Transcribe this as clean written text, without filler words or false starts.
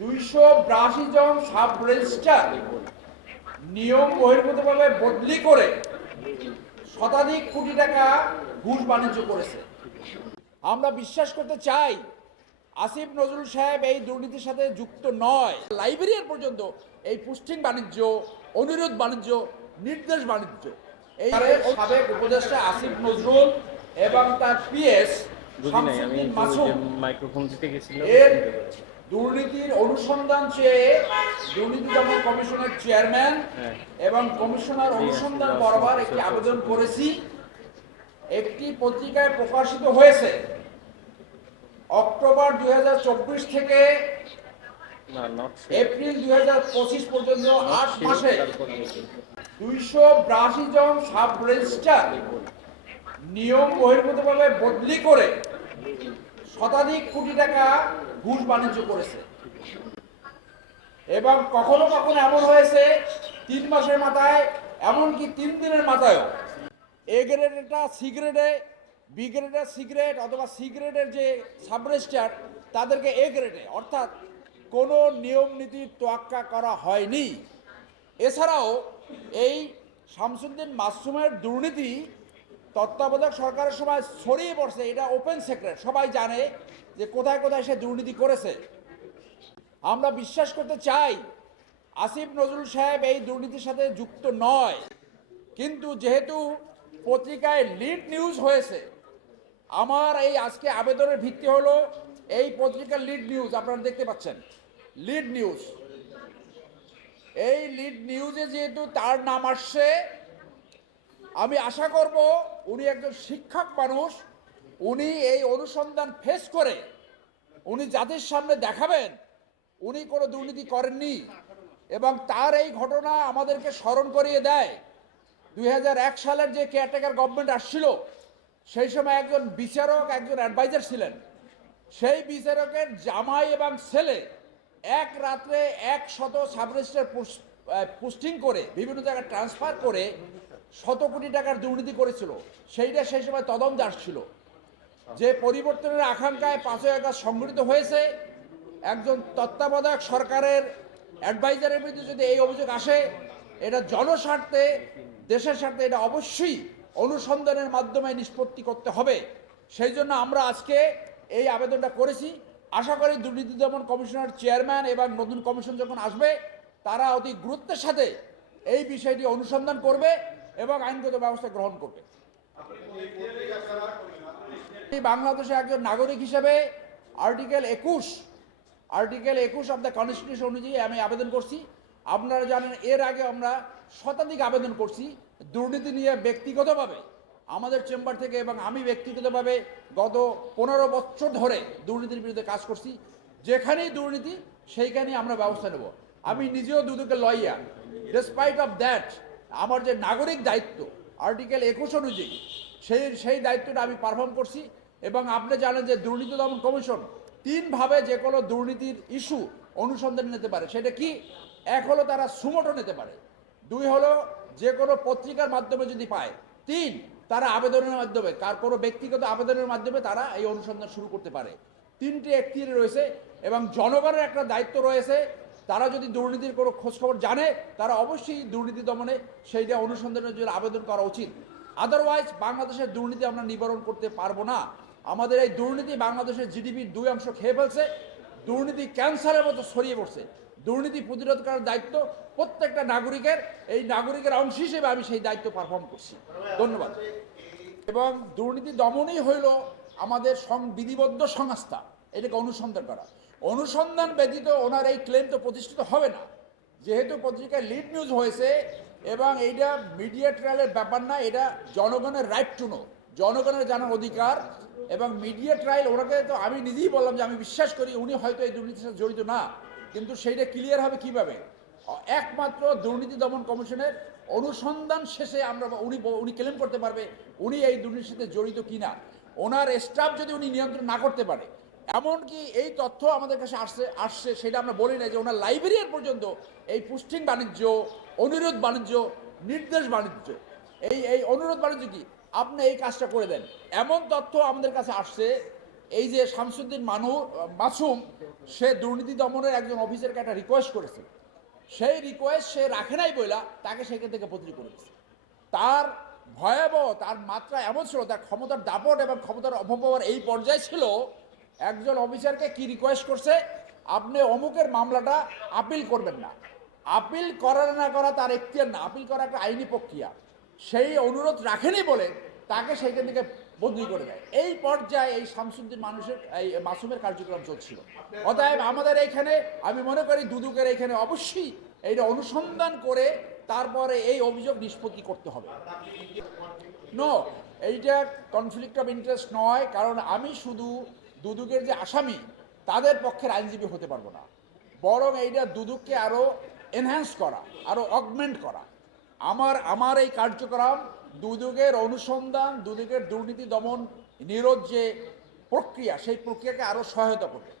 282 জন sub registrar নিয়ম বহির্ভূতভাবে বদলি করে শতাধিক কোটি টাকা ঘুষ বাণিজ্য করেছে। আমরা বিশ্বাস করতে চাই আসিফ নজরুল সাহেব এই দুর্নীতির সাথে যুক্ত নয়। লাইব্রেরিয়ান পর্যন্ত এই পোস্টিং বাণিজ্য, অনুরোধ বাণিজ্য, নির্দেশ বাণিজ্য, এই সাবেক উপদেষ্টা আসিফ নজরুল এবং তার পিএস শামসুদ্দিন মাসুম মাইক্রোফোন দিতে গেছিল এর দুর্নীতির অনুসন্ধান চেয়ে দুর্নীতি দমন কমিশনের চেয়ারম্যান এবং কমিশনার অনুসন্ধান বরাবর একটি আবেদন করেছি। একটি পত্রিকায় প্রকাশিত হয়েছে। অক্টোবর 2024 থেকে এপ্রিল 2025 পর্যন্ত 8 মাসে 282 জন সাব রেজিস্ট্রার নিয়ম বহির্ভূতভাবে বদলি করে শতাধিক কোটি টাকা ঘুষ বাণিজ্য করেছে। এবং কখনো কখনো এমন হয়েছে 3 মাসের মাথায়, এমনকি 3 দিনের মাথায়ও এ গ্রেডেরটা সি গ্রেডে, বি গ্রেডের সি গ্রেড অথবা সি গ্রেডের যে সাব রেজিস্ট্রার তাদেরকে এ গ্রেডে, অর্থাৎ কোনো নিয়ম নীতির তোয়াক্কা করা হয়নি। এছাড়াও এই শামসুদ্দিন মাসুমের দুর্নীতি তত্ত্বাবধায়ক সরকারের সময় ছড়িয়ে পড়ছে। এটা ওপেন সিক্রেট, সবাই জানে যে কোথায় কোথায় সে দুর্নীতি করেছে। আমরা বিশ্বাস করতে চাই আসিফ নজরুল সাহেব এই দুর্নীতির সাথে যুক্ত নয়, কিন্তু যেহেতু পত্রিকায় লিড নিউজ হয়েছে, আমার এই আজকে আবেদনের ভিত্তি হলো এই পত্রিকার লিড নিউজ আপনারা দেখতে পাচ্ছেন, লিড নিউজ। এই লিড নিউজে যেহেতু তার নাম আসছে, আমি আশা করব উনি একজন শিক্ষক মানুষ, উনি এই অনুসন্ধান ফেস করে উনি জাতির সামনে দেখাবেন উনি কোনো দুর্নীতি করেননি। এবং তার এই ঘটনা আমাদেরকে স্মরণ করিয়ে দেয় 2001 সালের যে কেয়ারটেকার গভর্নমেন্ট আসছিল, সেই সময় একজন বিচারক, একজন অ্যাডভাইজার ছিলেন। সেই বিচারকের জামাই এবং ছেলে এক রাত্রে 100 সাব রেজিস্ট্রার পোস্টিং করে বিভিন্ন জায়গায় ট্রান্সফার করে 100 কোটি টাকার দুর্নীতি করেছিল। সেইটা সেই সময় তদন্ত আসছিল। যে পরিবর্তনের আকাঙ্ক্ষায় 5ই আগস্ট সংগঠিত হয়েছে, একজন তত্ত্বাবধায়ক সরকারের অ্যাডভাইজারের বিরুদ্ধে যদি এই অভিযোগ আসে, এটা জনস্বার্থে, দেশের স্বার্থে এটা অবশ্যই অনুসন্ধানের মাধ্যমে নিষ্পত্তি করতে হবে। সেই জন্য আমরা আজকে এই আবেদনটা করেছি। আশা করি দুর্নীতি দমন কমিশনের চেয়ারম্যান এবং নতুন কমিশন যখন আসবে, তারা অতি গুরুত্বের সাথে এই বিষয়টি অনুসন্ধান করবে এবং আইনগত ব্যবস্থা গ্রহণ করবে। বাংলাদেশে একজন নাগরিক হিসেবে আর্টিকেল 21 অফ দ্য কনস্টিটিউশন অনুযায়ী আমি আবেদন করছি। আপনারা জানেন এর আগে আমরা শতাধিক আবেদন করছি দুর্নীতি নিয়ে ব্যক্তিগতভাবে আমাদের চেম্বার থেকে, এবং আমি ব্যক্তিগতভাবে গত 15 বছর ধরে দুর্নীতির বিরুদ্ধে কাজ করছি। যেখানেই দুর্নীতি সেইখানেই আমরা ব্যবস্থা নেব। আমি নিজেও দুদকের লয়ার। ডিসপাইট অফ দ্যাট আমার যে নাগরিক দায়িত্ব আর্টিকেল 21 অনুযায়ী সেই দায়িত্বটা আমি পারফর্ম করছি। এবং আপনি জানেন যে দুর্নীতি দমন কমিশন 3 ভাবে যে কোনো দুর্নীতির ইস্যু অনুসন্ধান নিতে পারে। সেটা কি? 1 হলো তারা সুমোটো নিতে পারে, 2 হলো যে কোনো পত্রিকার মাধ্যমে যদি পায়, 3 তারা আবেদনের মাধ্যমে, কার কোনো ব্যক্তিগত আবেদনের মাধ্যমে তারা এই অনুসন্ধান শুরু করতে পারে। 3টি এখতিয়ার রয়েছে এবং জনগণের একটা দায়িত্ব রয়েছে। তারা যদি দুর্নীতির কোনো খোঁজখবর জানে, তারা অবশ্যই দুর্নীতি দমনে সেইটা অনুসন্ধানের জন্য আবেদন করা উচিত। আদারওয়াইজ বাংলাদেশের দুর্নীতি আমরা নিবারণ করতে পারবো না। আমাদের এই দুর্নীতি বাংলাদেশের জিডিপির 2 খেয়ে ফেলছে। দুর্নীতি ক্যান্সারের মতো ছড়িয়ে পড়ছে। দুর্নীতি প্রতিরোধ করার দায়িত্ব প্রত্যেকটা নাগরিকের। এই নাগরিকের অংশ হিসেবে আমি সেই দায়িত্ব পারফর্ম করছি। ধন্যবাদ। এবং দুর্নীতি দমনই হইল আমাদের বিধিবদ্ধ সংস্থা, এটাকে অনুসন্ধান করা। অনুসন্ধান ব্যতীত ওনার এই ক্লেম তো প্রতিষ্ঠিত হবে না। যেহেতু পত্রিকায় লিড নিউজ হয়েছে এবং এইটা মিডিয়া ট্রায়ালের ব্যাপার না, এটা জনগণের রাইট টু নো, জনগণের জানার অধিকার। এবং মিডিয়া ট্রায়াল ওনাকে তো আমি নিজেই বললাম যে আমি বিশ্বাস করি উনি হয়তো এই দুর্নীতির সাথে জড়িত না, কিন্তু সেইটা ক্লিয়ার হবে কিভাবে? একমাত্র দুর্নীতি দমন কমিশনের অনুসন্ধান শেষে আমরা উনি ক্লেম করতে পারবে উনি এই দুর্নীতির সাথে জড়িত কিনা। ওনার স্টাফ যদি উনি নিয়ন্ত্রণ না করতে পারে, এমনকি এই তথ্য আমাদের কাছে আসছে সেটা আমরা বলি না যে ওনার লাইব্রেরিয়ান পর্যন্ত এই পোস্টিং বাণিজ্য, অনুরোধ বাণিজ্য, নির্দেশ বাণিজ্য, এই অনুরোধ বাণিজ্য কি আপনি এই কাজটা করে দেন, এমন তথ্য আমাদের কাছে আসছে। এই যে শামসুদ্দিন মাসুম সে দুর্নীতি দমনের একজন অফিসারকে একটা রিকোয়েস্ট করেছে, সেই রিকোয়েস্ট সে রাখে নাই বইলা তাকে সেখান থেকে বদলি করে দিয়েছে। তার ভয়াবহ, তার মাত্রা এমন ছিল, তার ক্ষমতার দাপট এবং ক্ষমতার অপব্যবহার এই পর্যায়ে ছিল, একজন অফিসারকে কি রিকোয়েস্ট করছে, আপনি অমুকের মামলাটা আপিল করবেন না। আপিল করা না করা তার এখতিয়ার না, আপিল করা একটা আইনি প্রক্রিয়া। সেই অনুরোধ রাখেনি বলে তাকে সেইখান থেকে বদলি করে দেয়। এই পর্যায়ে এই শামসুদ্দিন মানুষের এই মাসুমের কার্যক্রম চলছিল। অতএব আমাদের এইখানে আমি মনে করি দুদকের এইখানে অবশ্যই এইটা অনুসন্ধান করে তারপরে এই অভিযোগ নিষ্পত্তি করতে হবে। নো, এইটা কনফ্লিক্ট অফ ইন্টারেস্ট নয়, কারণ আমি শুধু দুদকের যে আসামি তাদের পক্ষের আইনজীবী হতে পারবো না, বরং এইটা দুদককে আরও এনহ্যান্স করা, আরও অগমেন্ট করা। আমার এই কার্যক্রম দুদকের অনুসন্ধান, দুদকের দুর্নীতি দমন নিরোধ যে প্রক্রিয়া, সেই প্রক্রিয়াকে আরও সহায়তা করবে।